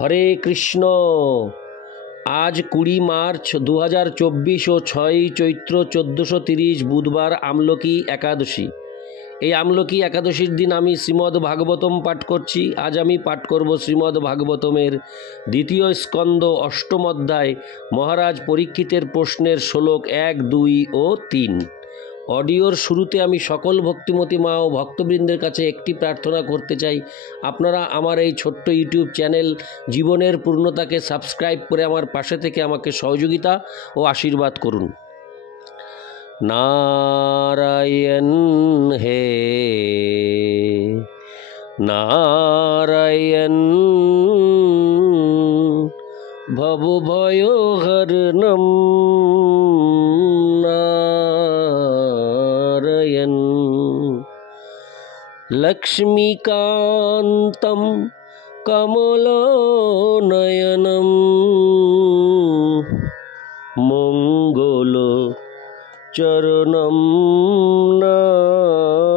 হরে কৃষ্ণ। আজ 20 মার্চ 2024 ও 6 চৈত্র 1430 বুধবার আমলকি একাদশী। এই আমলকি একাদশীর দিন আমি শ্রীমদ্ ভাগবতম পাঠ করছি। আজ আমি পাঠ করব শ্রীমদ্ ভাগবতমের দ্বিতীয় স্কন্দ অষ্টম অধ্যায় মহারাজ পরীক্ষিতের প্রশ্নের শ্লোক 1, 2 ও 3। অডিওর শুরুতে আমি সকল ভক্তিমতী মা ও ভক্তবৃন্দের কাছে একটি প্রার্থনা করতে চাই, আপনারা আমার এই ছোট্ট ইউটিউব চ্যানেল জীবনের পূর্ণতাকে সাবস্ক্রাইব করে আমার পাশে থেকে আমাকে সহযোগিতা ও আশীর্বাদ করুন। নারায়ণ হে নারায়ণ ভবভয়হরণম নারায়ণ লক্ষ্মীকান্তম কমলনয়নম মঙ্গল চরণম নারায়ণ।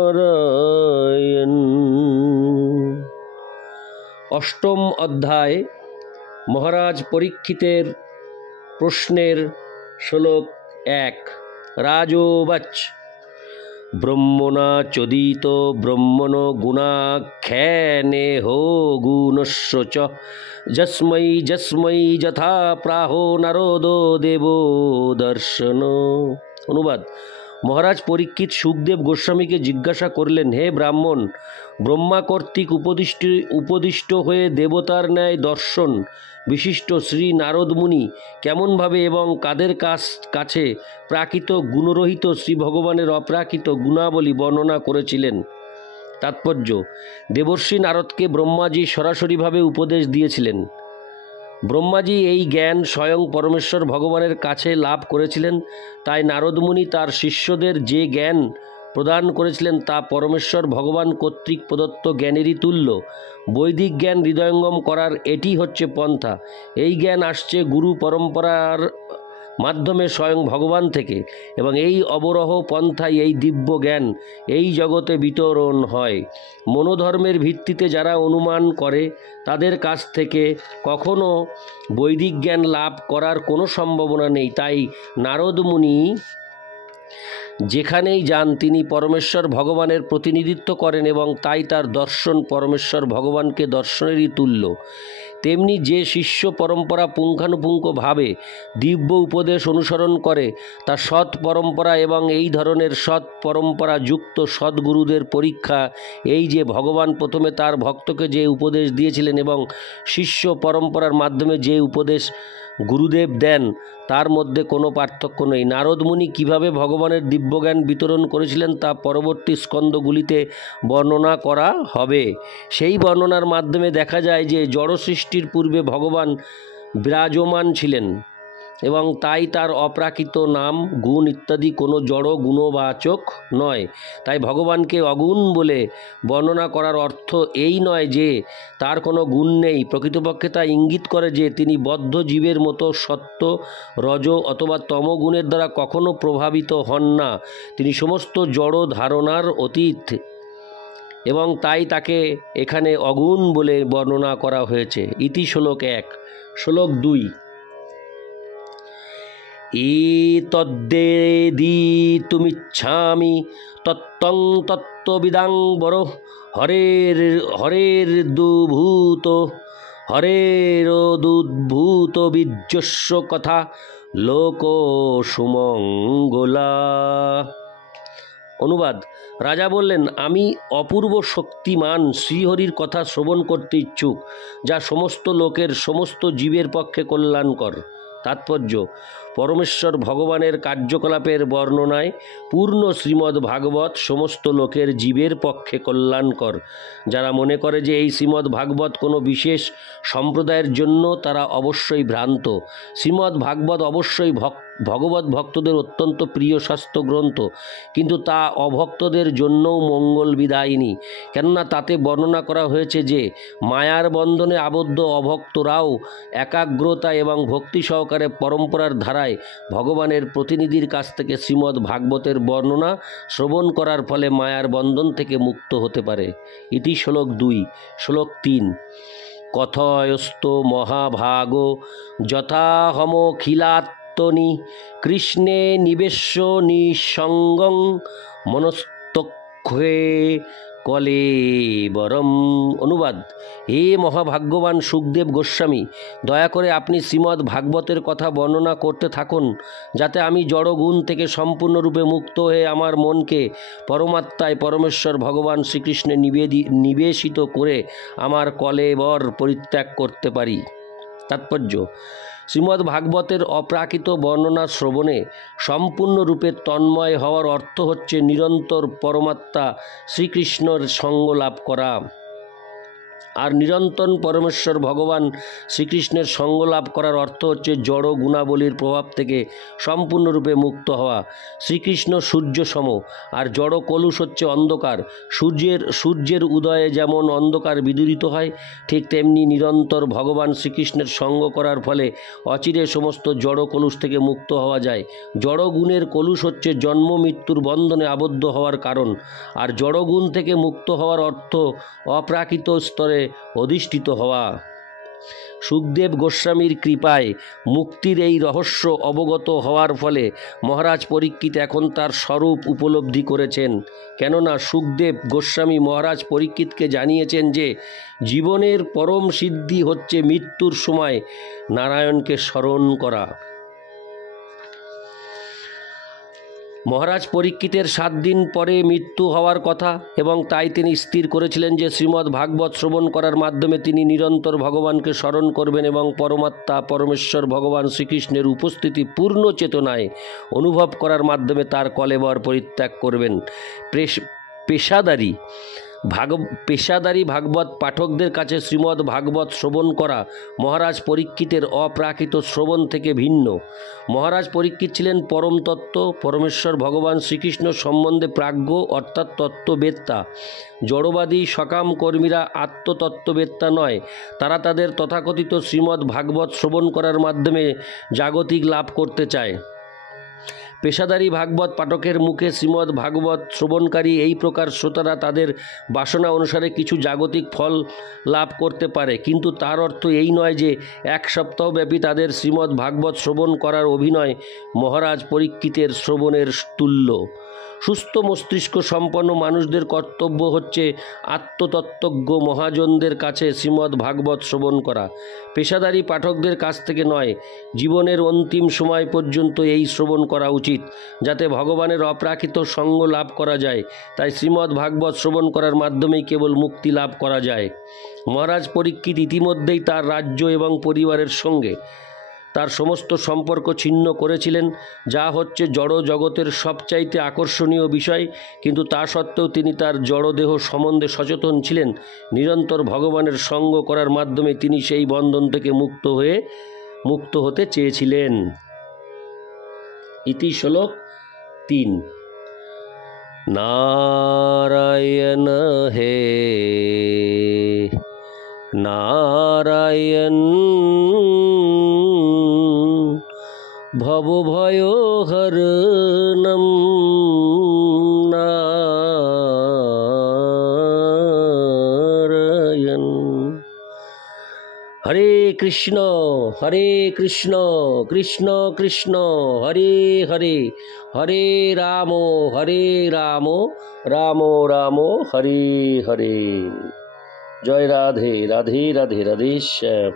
অষ্টম অধ্যায় মহারাজ পরীক্ষিতের প্রশ্নের শ্লোক 1। রাজোবাচ ব্রহ্মণা চোদিত ব্রহ্মণ গুণাখ্যানে হো গুণস্য চ যস্मै যস্मै যথা প্রাহো নারদো দেবো দর্শন। অনুবাদ: মহারাজ পরীক্ষিত সুখদেব গোস্বামীকে জিজ্ঞাসা করলেন, হে ব্রাহ্মণ, ব্রহ্মা কর্তৃক উপদিষ্ট হয়ে দেবতার ন্যায় দর্শন বিশিষ্ট শ্রী নারদ মুনি কেমনভাবে এবং কাদের কাছে প্রাকৃত গুণরহিত শ্রী ভগবানের অপ্রাকৃত গুণাবলী বর্ণনা করেছিলেন। তাৎপর্য: দেবর্ষি নারদকে ব্রহ্মাজি সরাসরিভাবে উপদেশ দিয়েছিলেন। ব্রহ্মাজি এই জ্ঞান স্বয়ং পরমেশ্বর ভগবানের কাছে লাভ করেছিলেন, তাই নারদমুনি তার শিষ্যদের যে জ্ঞান প্রদান করেছিলেন তা পরমেশ্বর ভগবান কর্তৃক প্রদত্ত জ্ঞানেরই তুল্য। বৈদিক জ্ঞান হৃদয়ঙ্গম করার এটি হচ্ছে পন্থা। এই জ্ঞান আসছে গুরু পরম্পরার মাধ্যমে স্বয়ং ভগবান থেকে, এবং এই অবরোহ পন্থায় এই দিব্য জ্ঞান এই জগতে বিতরণ হয়। মনোধর্মের ভিত্তিতে যারা অনুমান করে তাদের কাছ থেকে কখনো বৈদিক জ্ঞান লাভ করার কোনো সম্ভাবনা নেই। তাই নারদ মুনি যেখানেই যান তিনি পরমেশ্বর ভগবানের প্রতিনিধিত্ব করেন, এবং তাই তার দর্শন পরমেশ্বর ভগবানকে দর্শনেরই তুল্য। তেমনি যে শিষ্য পরম্পরা পুঙ্খানুপুঙ্খভাবে দিব্য উপদেশ অনুসরণ করে তা সৎ পরম্পরা, এবং এই ধরনের সৎ পরম্পরা যুক্ত সদ্গুরুদের পরীক্ষা এই যে ভগবান প্রথমে তার ভক্তকে যে উপদেশ দিয়েছিলেন এবং শিষ্য পরম্পরার মাধ্যমে যে উপদেশ গুরুদেব দেন তার মধ্যে কোনো পার্থক্য নেই। নারদ মুনি কীভাবে ভগবানের দিব্যজ্ঞান বিতরণ করেছিলেন তা পরবর্তী স্কন্ধগুলিতে বর্ণনা করা হবে। সেই বর্ণনার মাধ্যমে দেখা যায় যে জড় সৃষ্টির পূর্বে ভগবান বিরাজমান ছিলেন, এবং তাই তার অপ্রাকৃত নাম, গুণ ইত্যাদি কোনো জড় গুণবাচক নয়। তাই ভগবানকে অগুণ বলে বর্ণনা করার অর্থ এই নয় যে তার কোনো গুণ নেই। প্রকৃতপক্ষে তা ইঙ্গিত করে যে তিনি বদ্ধ জীবের মতো সত্য, রজ অথবা তম গুণের দ্বারা কখনো প্রভাবিত হন না। তিনি সমস্ত জড় ধারণার অতীত, এবং তাই তাকে এখানে অগুণ বলে বর্ণনা করা হয়েছে। ইতি শ্লোক 1। শ্লোক 2। এতদ্বেদিতুমিচ্ছামি তত্ত্বং তত্ত্ববিদাং বরো হরেরদুদ্ভূত বীর্যস্য কথা লোক সুমঙ্গলা। অনুবাদ: রাজা বললেন, আমি অপূর্ব শক্তিমান শ্রীহরির কথা শ্রবণ করতে ইচ্ছুক, যা সমস্ত লোকের, সমস্ত জীবের পক্ষে কল্যাণকর। তাৎপর্য: পরমেশ্বর ভগবানের কার্যকলাপের বর্ণনায় পূর্ণ শ্রীমদ্ ভাগবত সমস্ত লোকের জীবের পক্ষে কল্যাণকর। যারা মনে করে যে এই শ্রীমদ্ ভাগবত কোনো বিশেষ সম্প্রদায়ের জন্য, তারা অবশ্যই ভ্রান্ত। শ্রীমদ্ ভাগবত অবশ্যই ভগবত ভক্তদের অত্যন্ত প্রিয় শাস্ত্র গ্রন্থ, কিন্তু তা অভক্তদের জন্যও মঙ্গল বিদায়িনী। কেননা তাতে বর্ণনা করা হয়েছে যে মায়ার বন্ধনে আবদ্ধ অভক্তরাও একাগ্রতা এবং ভক্তি সহকারে পরম্পরার ধারায় ভগবানের প্রতিনিধির কাছ থেকে শ্রীমদ্ ভাগবতের বর্ণনা শ্রবণ করার ফলে মায়ার বন্ধন থেকে মুক্ত হতে পারে। ইতি শ্লোক 2। শ্লোক 3। কথয়স্ত মহাভাগো যথাহমখিলাত্মনি কৃষ্ণে নিবেশ্য নিঃসঙ্গং মনস্তক্ষে কলেবরম। অনুবাদ: হে মহাভাগ্যবান সুখদেব গোস্বামী, দয়া করে আপনি শ্রীমদ্ ভাগবতের কথা বর্ণনা করতে থাকুন, যাতে আমি জড়গুণ থেকে সম্পূর্ণরূপে মুক্ত হয়ে আমার মনকে পরমাত্মায় পরমেশ্বর ভগবান শ্রীকৃষ্ণে নিবেশিত করে আমার কলেবর পরিত্যাগ করতে পারি। তাৎপর্য: শ্রীমদ্ ভাগবতের অপ্রাকৃত বর্ণনা শ্রবণে সম্পূর্ণরূপে তন্ময় হওয়ার অর্থ হচ্ছে নিরন্তর পরমাত্মা শ্রীকৃষ্ণের সঙ্গ লাভ করা। আর নিরন্তর পরমেশ্বর ভগবান শ্রীকৃষ্ণের সঙ্গ লাভ করার অর্থ হচ্ছে জড় গুণাবলীর প্রভাব থেকে সম্পূর্ণরূপে মুক্ত হওয়া। শ্রীকৃষ্ণ সূর্য সম, আর জড় কলুষ হচ্ছে অন্ধকার। সূর্যের উদয়ে যেমন অন্ধকার বিদূরিত হয়, ঠিক তেমনি নিরন্তর ভগবান শ্রীকৃষ্ণের সঙ্গ করার ফলে অচিরে সমস্ত জড় কলুষ থেকে মুক্ত হওয়া যায়। জড় গুণের কলুষ হচ্ছে জন্ম মৃত্যুর বন্ধনে আবদ্ধ হওয়ার কারণ, আর জড়গুণ থেকে মুক্ত হওয়ার অর্থ অপ্রাকৃত স্তরে অধিষ্ঠিত হওয়া। সুখদেব গোস্বামীর কৃপায় মুক্তির এই রহস্য অবগত হওয়ার ফলে মহারাজ পরীক্ষিত এখন তার স্বরূপ উপলব্ধি করেছেন। কেননা সুখদেব গোস্বামী মহারাজ পরীক্ষিতকে জানিয়েছেন যে জীবনের পরম সিদ্ধি হচ্ছে মৃত্যুর সময় নারায়ণকে স্মরণ করা। মহারাজ পরীক্ষিতের 7 দিন পরে মৃত্যু হওয়ার কথা, এবং তাই তিনি স্থির করেছিলেন যে শ্রীমদ্ ভাগবত শ্রবণ করার মাধ্যমে তিনি নিরন্তর ভগবানকে স্মরণ করবেন এবং পরমাত্মা পরমেশ্বর ভগবান শ্রীকৃষ্ণের উপস্থিতি পূর্ণ চেতনায় অনুভব করার মাধ্যমে তার কলেবর পরিত্যাগ করবেন। পেশাদারী ভাগবত পাঠকদের কাছে শ্রীমদ্ ভাগবত শ্রবণ করা মহারাজ পরীক্ষিতের অপ্রাকৃত শ্রবণ থেকে ভিন্ন। মহারাজ পরীক্ষিত ছিলেন পরম তত্ত্ব পরমেশ্বর ভগবান শ্রীকৃষ্ণ সম্বন্ধে প্রাজ্ঞ, অর্থাৎ তত্ত্ববেত্তা। জড়বাদী সকাম কর্মীরা আত্মতত্ত্ববেত্তা নয়, তারা তাদের তথাকথিত শ্রীমদ্ ভাগবত শ্রবণ করার মাধ্যমে জাগতিক লাভ করতে চায়। পেশাদারী ভাগবত পাঠকের মুখে শ্রীমদ্ ভাগবত শ্রবণকারী এই প্রকার শ্রোতারা তাদের বাসনা অনুসারে কিছু জাগতিক ফল লাভ করতে পারে, কিন্তু তার অর্থ এই নয় যে 1 সপ্তাহব্যাপী তাদের শ্রীমদ্ ভাগবত শ্রবণ করার অভিনয় মহারাজ পরীক্ষিতের শ্রবণের তুল্য। সুস্থ মস্তিষ্ক সম্পন্ন মানুষদের কর্তব্য হচ্ছে আত্মতত্ত্বজ্ঞ মহাজনদের কাছে শ্রীমদ্ ভাগবত শ্রবণ করা, পেশাদারী পাঠকদের কাছ থেকে নয়। জীবনের অন্তিম সময় পর্যন্ত এই শ্রবণ করা উচিত, যাতে ভগবানের অপ্রাকৃত সঙ্গ লাভ করা যায়। তাই শ্রীমদ্ ভাগবত শ্রবণ করার মাধ্যমেই কেবল মুক্তি লাভ করা যায়। মহারাজ পরীক্ষিত ইতিমধ্যেই তার রাজ্য এবং পরিবারের সঙ্গে তার সমস্ত সম্পর্ক ছিন্ন করেছিলেন, যা হচ্ছে জড় জগতের সবচাইতে আকর্ষণীয় বিষয়, কিন্তু তা সত্ত্বেও তিনি তার জড়দেহ সম্বন্ধে সচেতন ছিলেন। নিরন্তর ভগবানের সঙ্গ করার মাধ্যমে তিনি সেই বন্ধন থেকে মুক্ত হতে চেয়েছিলেন। ইতি শ্লোক 3। নারায়ণ হে নারায়ণ ভবভয়হরণম নারায়ণ। হরে কৃষ্ণ কৃষ্ণ কৃষ্ণ হরে হরে, হরে রাম রাম রাম হরে হরে। জয় রাধে রাধে রাধে রাধে শ্যাম।